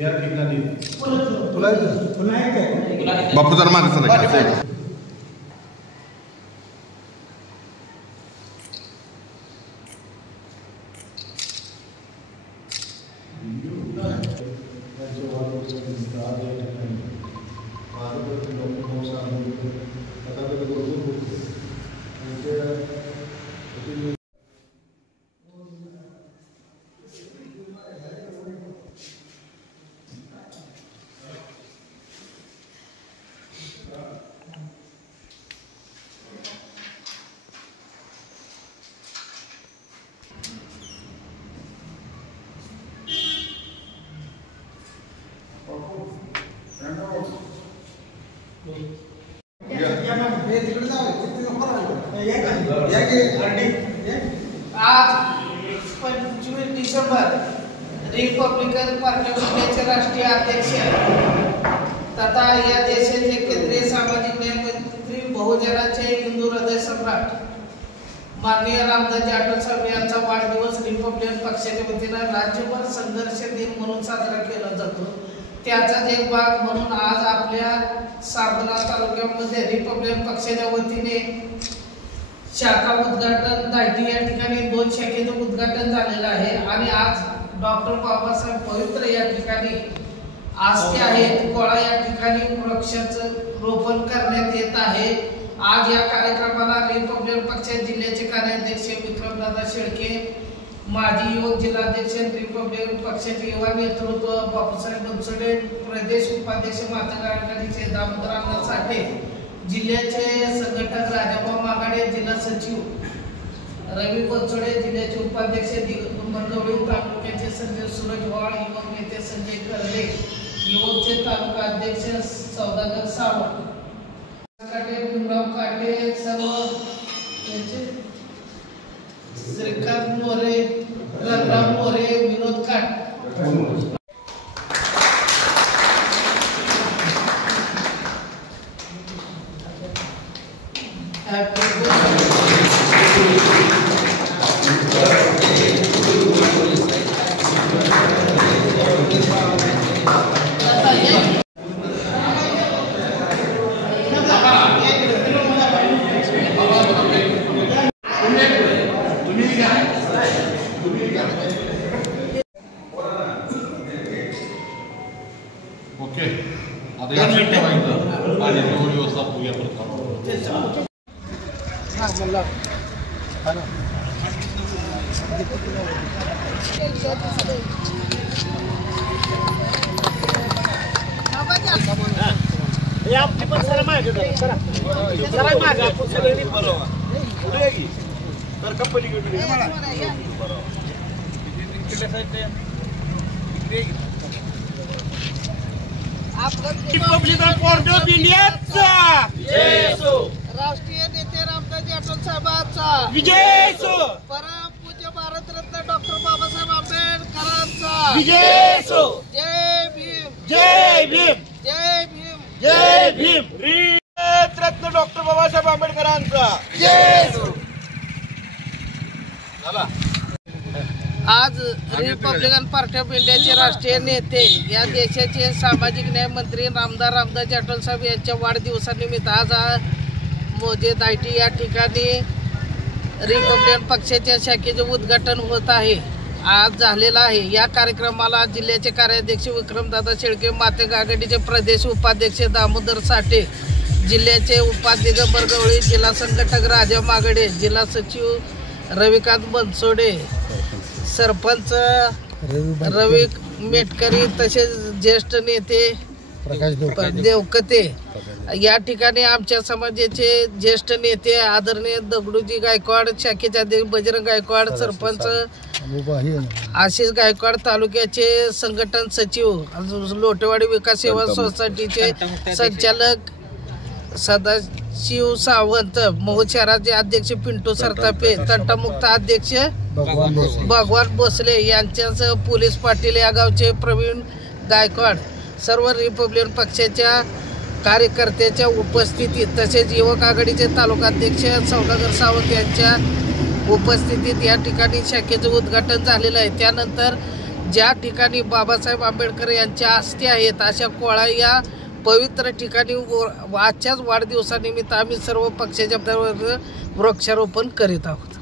या ठिकाणी बापू जरा मागे चला. आज 25 डिसेंबर रिपब्लिकन पार्टी ऑफ इंडियाचे राष्ट्रीय अध्यक्ष तथा या देशाचे केंद्रीय सामाजिक न्याय मंत्री बहुजनाचे हिंदू हृदय सम्राट माननीय रामदासजी आठवले साहेब यांचा वाढदिवस रिपब्लिकन पक्षाच्या वतीने राज्यभर संघर्ष दिन म्हणून साजरा केला जातो. त्याचाच एक भाग म्हणून आज आपल्या साबला तालुक्यामध्ये रिपब्लिकन पक्षाच्या वतीने शाखा उद्घाटन दायटी या ठिकाणी 2 शाखेचं उद्घाटन झालेलं आहे आणि आज डॉक्टर बाबासाहेब पवित्र या ठिकाणी आस्थे आहेत कोळा या ठिकाणी वृक्षाचं रोपण करण्यात येत आहे. आज या कार्यक्रमाला रिपब्लिकन पक्षाचे जिल्ह्याचे कार्याध्यक्ष विक्रमदादा शेळके, माजी युवक जिल्हाध्यक्ष रिपब्लिकन पक्षाचे युवा नेतृत्व बापूसाहेब बनसोडे, प्रदेश उपाध्यक्ष माता आघाडीचे दामोदर साठे, जिल्ह्याचे संघटक राजाभाऊ मागाडे, जिल्हा सचिव रवी बनसोडे, जिल्ह्याचे उपाध्यक्ष दिगंबर गवळी, तालुक्याचे संजय सूरज वाळ, युवक नेते संजय करले, युवकचे तालुका अध्यक्ष सौदागर सावंत, काटे भीमराव काटे, सर्व श्रीकांत मोरे, रंगराव मोरे, विनोद काट. ओके आता या मिनिटं व्हायचं आणि दोन व्यवस्था पूया प्रथम रिपब्लिकन पार्टी ऑफ इंडियाचा राष्ट्रीय नेते रामदासजी आठवले साहेबांचा विजय सो, परम पूज्य भारतरत्न डॉक्टर बाबासाहेब आंबेडकरांचा विजय सो. जय भीम, जय भीम, जय भीम, जय भीम. रत्न डॉक्टर बाबासाहेब आंबेडकरांचा जय सो. आज रिपब्लिकन पार्टी ऑफ इंडियाचे राष्ट्रीय नेते या देशाचे सामाजिक न्याय मंत्री रामदासजी आठवले साहेब यांच्या वाढदिवसानिमित्त आज मोजे दायटी या ठिकाणी रिपब्लिकन पक्षाच्या शाखेचे उद्घाटन होत आहे. आज झालेला आहे. या कार्यक्रमाला जिल्ह्याचे कार्याध्यक्ष विक्रमदादा शेळके, माते आघाडीचे प्रदेश उपाध्यक्ष दामोदर साठे, जिल्ह्याचे उपाध्यक्ष दिगंबर गवळी, जिल्हा संघटक राजा मागडे, जिल्हा सचिव रविकांत बनसोडे, सरपंच रवी मेटकरी, तसेच ज्येष्ठ नेते देवकते या ठिकाणी आमच्या समाजाचे ज्येष्ठ नेते आदरणीय दगडूजी गायकवाड, शाखेचे अध्यक्ष बजरंग गायकवाड, सरपंच आशिष गायकवाड, तालुक्याचे संघटन सचिव, लोटेवाडी विकास सेवा सोसायटीचे संचालक सदाशिव सावंत, महूद शहराचे अध्यक्ष पिंटू सरतापे, तंटामुक्त अध्यक्ष भगवान भोसले यांच्यासह पोलीस पाटील या गावचे प्रवीण गायकवाड, सर्व रिपब्लिकन पक्षाच्या कार्यकर्त्याच्या उपस्थितीत तसेच युवक आघाडीचे तालुकाध्यक्ष सौदागर सावंत यांच्या उपस्थितीत या ठिकाणी शाखेचं उद्घाटन झालेलं आहे. त्यानंतर ज्या ठिकाणी बाबासाहेब आंबेडकर यांच्या अस्थी आहेत अशा कोळा या पवित्र ठिकाणी आजच्याच वाढदिवसानिमित्त आम्ही सर्व पक्षाच्या वृक्षारोपण करीत आहोत.